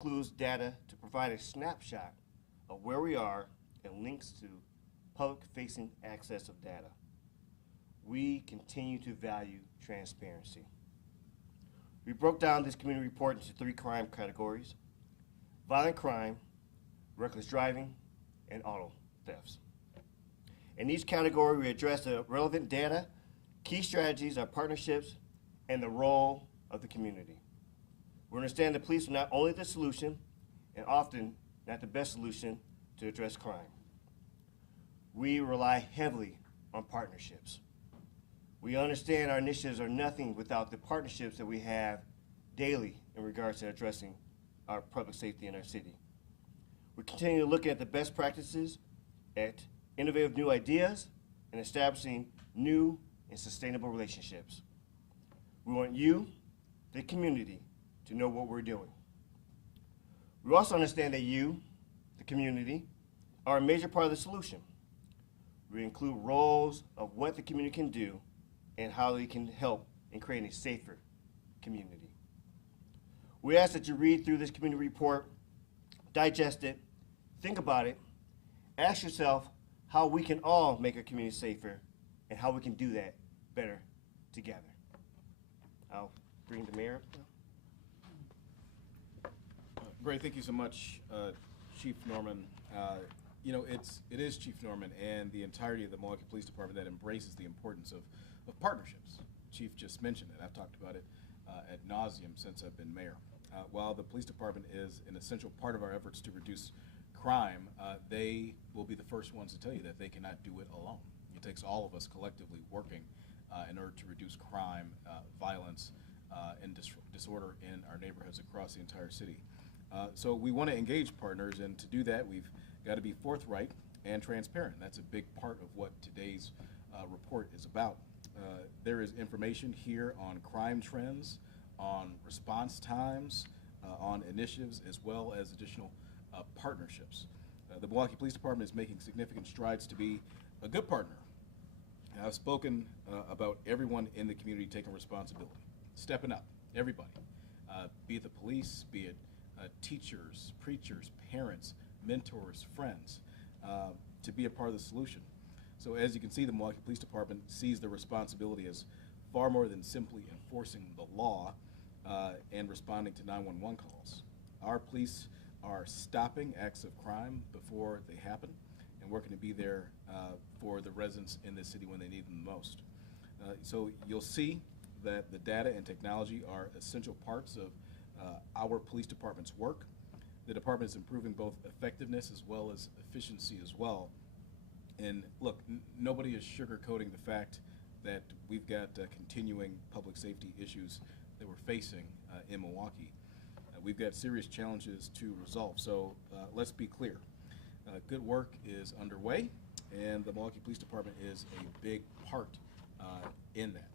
includes data to provide a snapshot of where we are and links to public-facing access of data. We continue to value transparency. We broke down this community report into 3 crime categories: violent crime, reckless driving, and auto thefts. In each category, we address the relevant data, key strategies, our partnerships, and the role of the community. We understand the police are not only the solution, and often not the best solution to address crime. We rely heavily on partnerships. We understand our initiatives are nothing without the partnerships that we have daily in regards to addressing our public safety in our city. We continue to look at the best practices, at innovative new ideas, and establishing new and sustainable relationships. We want you, the community, to know what we're doing. We also understand that you, the community, are a major part of the solution. We include roles of what the community can do and how they can help in creating a safer community. We ask that you read through this community report, digest it, think about it, ask yourself how we can all make our community safer and how we can do that better together. I'll bring the mayor up now. Great, thank you so much, Chief Norman. It is Chief Norman and the entirety of the Milwaukee Police Department that embraces the importance of partnerships. Chief just mentioned it. I've talked about it ad nauseum since I've been mayor. While the police department is an essential part of our efforts to reduce crime, they will be the first ones to tell you that they cannot do it alone. It takes all of us collectively working in order to reduce crime, violence, and disorder in our neighborhoods across the entire city. So we want to engage partners, and to do that, we've got to be forthright and transparent. That's a big part of what today's report is about. There is information here on crime trends, on response times, on initiatives, as well as additional partnerships. The Milwaukee Police Department is making significant strides to be a good partner. I've spoken about everyone in the community taking responsibility, stepping up, everybody, be it the police, be it teachers, preachers, parents, mentors, friends, to be a part of the solution. So as you can see, the Milwaukee Police Department sees the responsibility as far more than simply enforcing the law and responding to 911 calls. Our police are stopping acts of crime before they happen, and we're going to be there for the residents in this city when they need them the most. So you'll see that the data and technology are essential parts of our police department's work. The department is improving both effectiveness as well as efficiency as well. And look, nobody is sugarcoating the fact that we've got continuing public safety issues that we're facing in Milwaukee. We've got serious challenges to resolve, so let's be clear. Good work is underway, and the Milwaukee Police Department is a big part in that.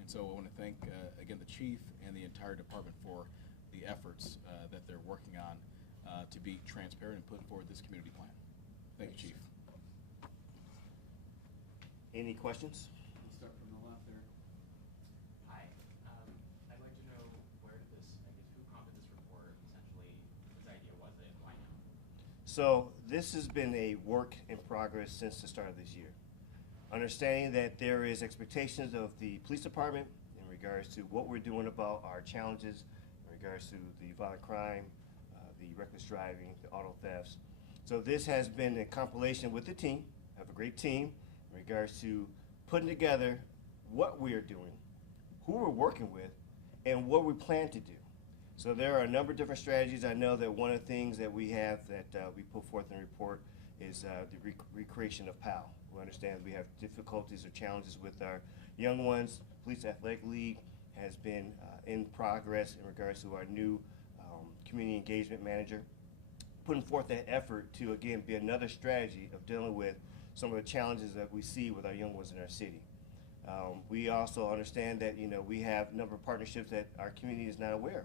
And so I want to thank, again, the chief and the entire department for the efforts that they're working on to be transparent and put forward this community plan. Thank you, Chief. Any questions? We'll start from the left there. Hi. I'd like to know where did this, I guess, who prompted this report, essentially, whose idea was it, and why now? So this has been a work in progress since the start of this year. Understanding that there is expectations of the police department in regards to what we're doing about our challenges, in regards to the violent crime, the reckless driving, the auto thefts. So this has been a compilation with the team. I have a great team in regards to putting together what we are doing, who we're working with, and what we plan to do. So there are a number of different strategies. I know that one of the things that we have that we put forth in the report is the recreation of PAL. We understand we have difficulties or challenges with our young ones. Police Athletic League has been in progress in regards to our new community engagement manager, putting forth that effort to, again, be another strategy of dealing with some of the challenges that we see with our young ones in our city. We also understand that, we have a number of partnerships that our community is not aware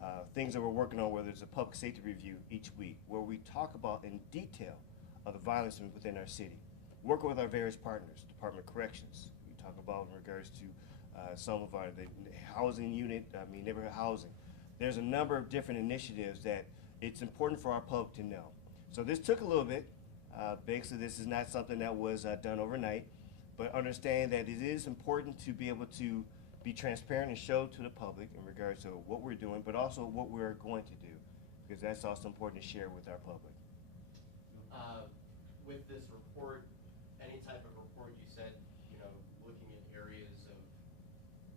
of. Things that we're working on, whether it's a public safety review each week, where we talk about in detail of the violence within our city. Working with our various partners, Department of Corrections. We talk about in regards to some of our the housing unit, neighborhood housing, there's a number of different initiatives that it's important for our public to know. So this took a little bit. Basically, this is not something that was done overnight, but understand that it is important to be able to be transparent and show to the public in regards to what we're doing, but also what we're going to do, because that's also important to share with our public. With this report, any type of report, you said, you know, looking at areas of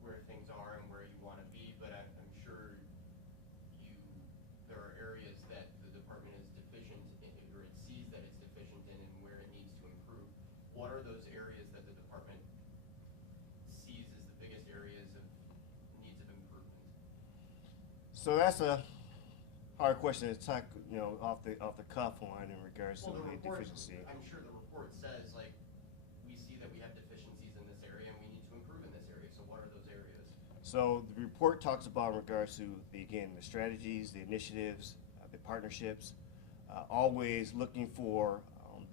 where things are and where you want to be, but I'm sure there are areas that the department is deficient in, or it sees that it's deficient in, and where it needs to improve. What are those areas that the department sees as the biggest areas of needs of improvement? So that's a hard question to talk, you know, off the cuff on in regards to Well, the deficiency. I'm sure the report says, like, we see that we have deficiencies in this area and we need to improve in this area. So what are those areas? So the report talks about in regards to the strategies, the initiatives, the partnerships, always looking for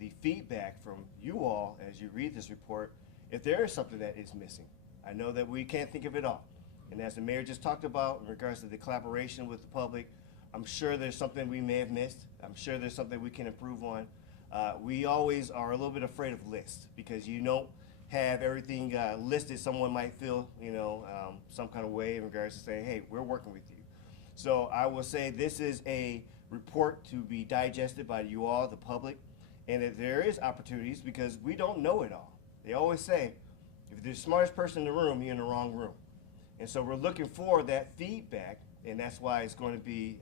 the feedback from you all as you read this report if there is something that is missing. I know that we can't think of it all. And as the mayor just talked about in regards to the collaboration with the public, I'm sure there's something we may have missed. I'm sure there's something we can improve on. We always are a little bit afraid of lists because you don't have everything listed. Someone might feel, you know, some kind of way in regards to saying, hey, we're working with you. So I will say this is a report to be digested by you all, the public, and that there is opportunities because we don't know it all. They always say, if you're the smartest person in the room, you're in the wrong room. And so we're looking for that feedback, and that's why it's going to be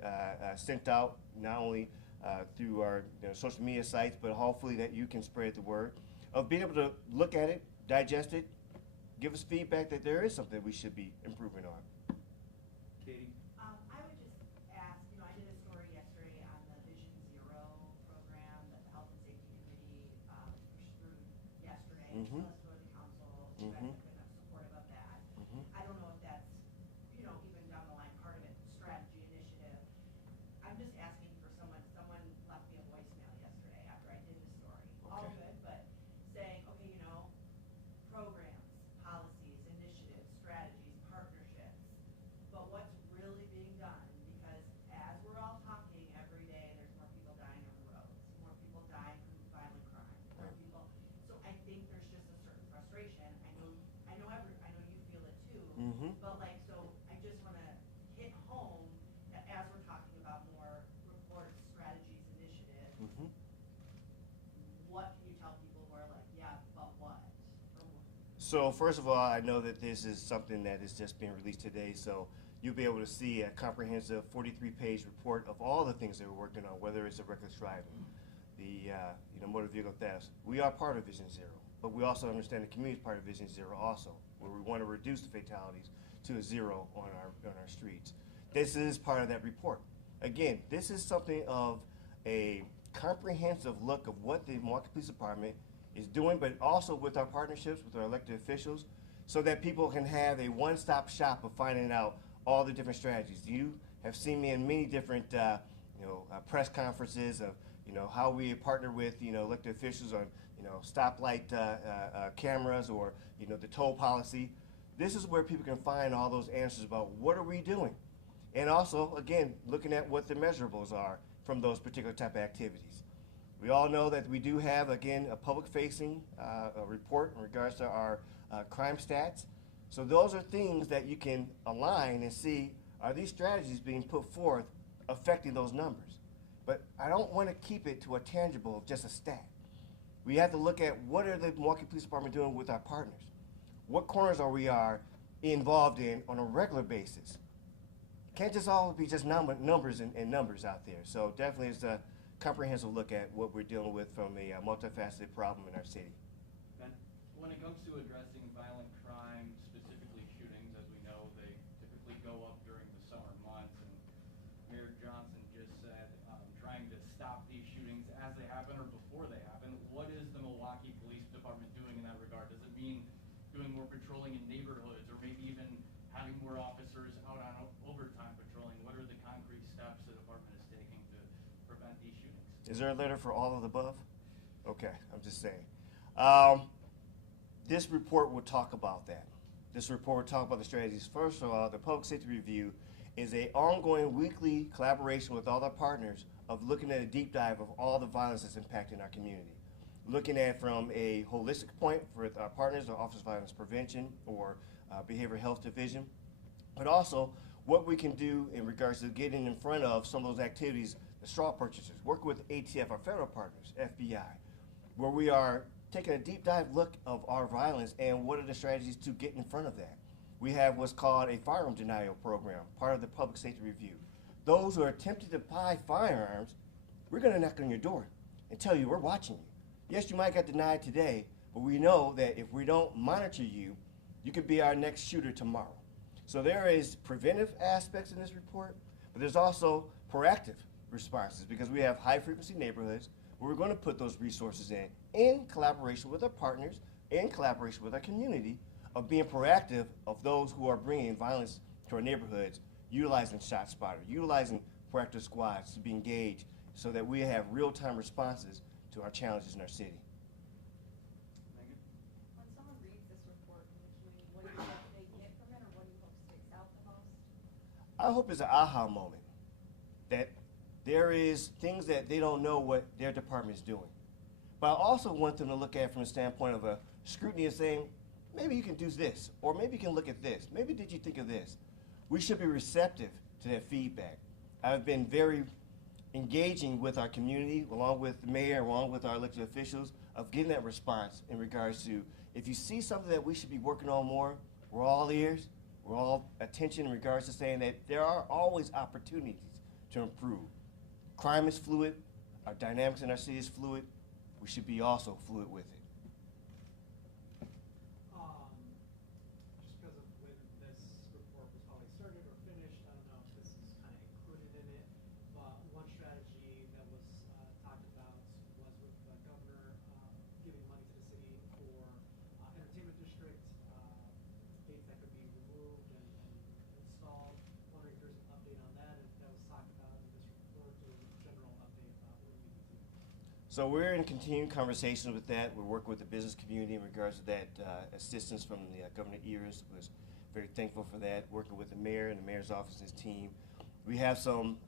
sent out not only through our social media sites, but hopefully that you can spread the word of being able to look at it, digest it, give us feedback that there is something we should be improving on. Katie? I would just ask, you know, I did a story yesterday on the Vision Zero program that the Health and Safety Committee pushed through yesterday. Mhm. Let's go to the council. You guys have been supportive of that. Mhm. I don't know if that's, you know, even down the line part of it, strategy initiative. I'm just asking for someone left me a voicemail yesterday after I did the story. All Okay. good, but saying, okay, you know, programs, policies, initiatives, strategies, partnerships, but what's really being done, because as we're all talking every day, there's more people dying on the roads, more people dying from violent crime, more people, so I think there's just a certain frustration. I know you feel it too, Mhm. but like, so I just wanna hit home that as we're talking about more reports, strategies, initiatives, Mhm. what can you tell people who are like, yeah, but what? So first of all, I know that this is something that is just being released today, so you'll be able to see a comprehensive 43-page report of all the things that we're working on, whether it's the reckless driving, the motor vehicle thefts. We are part of Vision Zero, but we also understand the community is part of Vision Zero also, where we want to reduce the fatalities to a zero on our streets. This is part of that report. Again, this is something of a comprehensive look of what the Milwaukee Police Department is doing, but also with our partnerships with our elected officials, so that people can have a one-stop shop of finding out all the different strategies. You have seen me in many different press conferences of how we partner with elected officials on stoplight cameras or the toll policy. This is where people can find all those answers about what are we doing, and also again looking at what the measurables are from those particular type of activities. We all know that we do have, again, a public-facing report in regards to our crime stats. So those are things that you can align and see, are these strategies being put forth affecting those numbers? But I don't want to keep it to a tangible of just a stat. We have to look at what are the Milwaukee Police Department doing with our partners? What corners are we involved in on a regular basis? Can't just all be just numbers and numbers out there. So definitely it's a comprehensive look at what we're dealing with from a multifaceted problem in our city. Ben? When it comes to addressing violent crime, specifically shootings, as we know, they typically go up during the summer months, and Mayor Johnson just said trying to stop these shootings as they happen or before they happen. What is the Milwaukee Police Department doing in that regard? Does it mean doing more patrolling in neighborhoods, or maybe even having more officers out on overtime patrolling? What are the concrete steps the department is taking to prevent these shootings? Is there a letter for all of the above? Okay, I'm just saying. This report will talk about that. This report will talk about the strategies. First of all, the public safety review is a ongoing weekly collaboration with all our partners of looking at a deep dive of all the violence that's impacting our community. Looking at from a holistic point with our partners, the Office of Violence Prevention or Behavioral Health Division, but also what we can do in regards to getting in front of some of those activities, the straw purchasers, work with ATF, our federal partners, FBI, where we are taking a deep dive look of our violence and what are the strategies to get in front of that. We have what's called a firearm denial program, part of the public safety review. Those who are attempting to buy firearms, we're going to knock on your door and tell you we're watching you. Yes, you might get denied today, but we know that if we don't monitor you, you could be our next shooter tomorrow. So there is preventive aspects in this report, but there's also proactive responses because we have high frequency neighborhoods where we're going to put those resources in collaboration with our partners, in collaboration with our community, of being proactive of those who are bringing violence to our neighborhoods, utilizing ShotSpotter, utilizing proactive squads to be engaged so that we have real-time responses to our challenges in our city. Megan? When someone reads this report from the community, what do you hope they get from it, or what do you hope sticks out the most? I hope it's an aha moment, that there is things that they don't know what their department is doing. But I also want them to look at it from the standpoint of a scrutiny of saying, maybe you can do this, or maybe you can look at this. Maybe did you think of this? We should be receptive to that feedback. I've been very engaging with our community, along with the mayor, along with our elected officials, of getting that response in regards to, if you see something that we should be working on more, we're all ears, we're all attention in regards to saying that there are always opportunities to improve. Crime is fluid, our dynamics in our city is fluid, we should be also fluid with it. Just because of when this report was probably started or finished, I don't know if this is kind of included in it, but one strategy that was talked about was with the governor giving money to the city for entertainment district, gates that could be removed and installed. Wondering if there's an update on that, if that was talked about in this report, or a general update about what we need to do. So we're in continuing conversations with that. We're working with the business community in regards to that assistance from the Governor Ears. Was very thankful for that. Working with the mayor and the mayor's office and his team. We have some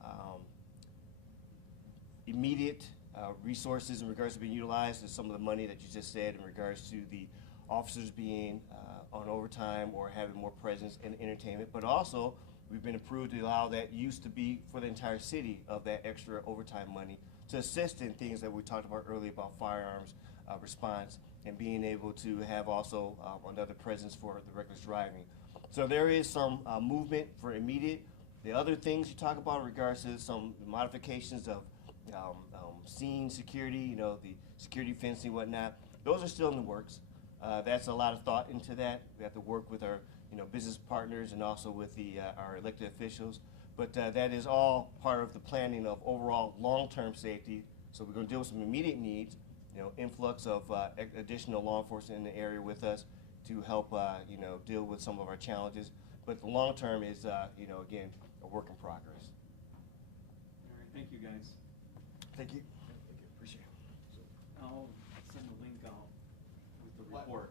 immediate resources in regards to being utilized. There's some of the money that you just said in regards to the officers being on overtime or having more presence in entertainment. But also, we've been approved to allow that use to be for the entire city of that extra overtime money to assist in things that we talked about earlier about firearms response and being able to have also another presence for the reckless driving. So there is some movement for immediate. The other things you talk about in regards to some modifications of scene security, the security fencing, whatnot, those are still in the works. That's a lot of thought into that. We have to work with our business partners and also with our elected officials. But that is all part of the planning of overall long-term safety. So we're going to deal with some immediate needs, influx of additional law enforcement in the area with us to help, deal with some of our challenges. But the long-term is, again, a work in progress. All right, thank you, guys. Thank you. Thank you. Appreciate it. I'll send the link out with the report.